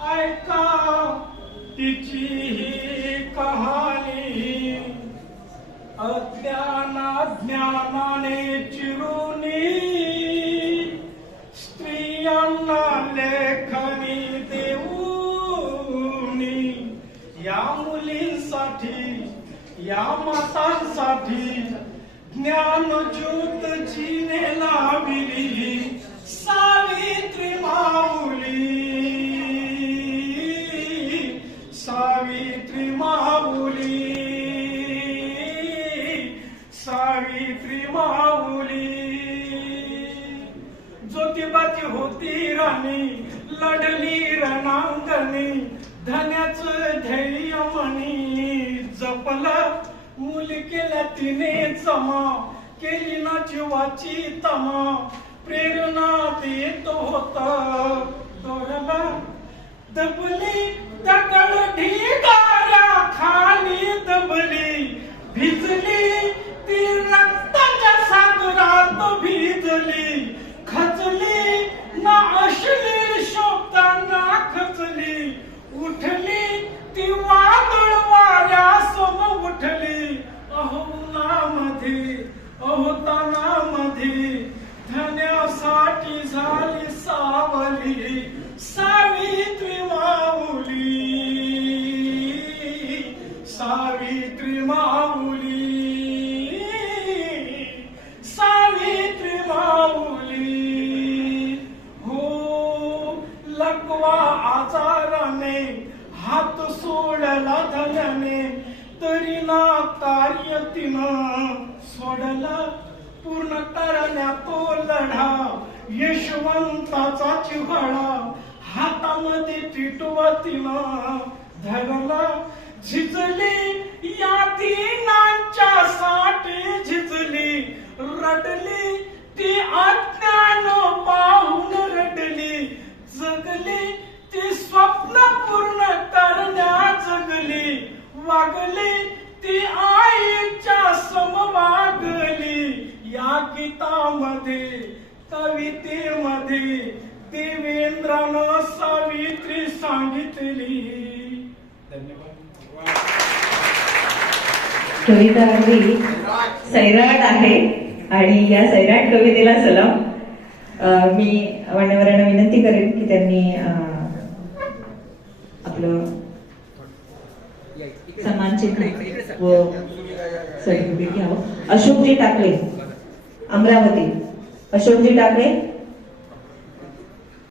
ऐका तिची ही कहाणी, ज्ञानाने चिरुनी स्त्रियांना लेखनी देऊनी, या मुलींसाठी या मातांसाठी ज्ञानज्योत जिने लाविली सावित्री माऊली, सावित्री माऊली, सावित्री माऊली. ज्योतिबाची होती राणी, लढली रणांगणी, धन्याचं ध्येय मनी जपलं, मुली केल्या तिने जमा, केली ना जीवाची तमा, प्रेरणा देत होता दोरला. दबली दगड ढिगाऱ्या खाली दबली, भिजली ती रक्ताच्या सागरात भिजली, खचली ना अश्लील शब्दांना खचली, उठली ती वादळ वाऱ्या सम उठली. अहो उन्हामध्ये अहो तानामध्ये धन्यासाठी झाली सावली, सावित्री माऊली, सावित्री माऊली, सावित्री माऊली. हो लकवा आजाराने हात सोडला धन्याने, तरी ना कार्य तिनं सोडला, पूर्ण करण्या तो लढा यशवंताचा चिव्हाळा, हातामध्ये टिटवा तिनं धरला. झिजली या दिनांच्या साठी झिजली, रडली ती अज्ञान पाहून रडली, जगली ती स्वप्न पूर्ण करण्या जगली, वागली ती आईच्या सम वागली. या गीतामध्ये कवितेमध्ये देवेंद्रानं सावित्री सांगितली. धन्यवाद. कविता अगदी सैराट आहे आणि या सैराट कवितेला सलाम. मी मान्यवरांना विनंती करेन की त्यांनी आपलं सन्मान चिन्ह व सर्टिफिकेट घ्यावं. अशोकजी टाकले, अमरावती. अशोकजी टाकले.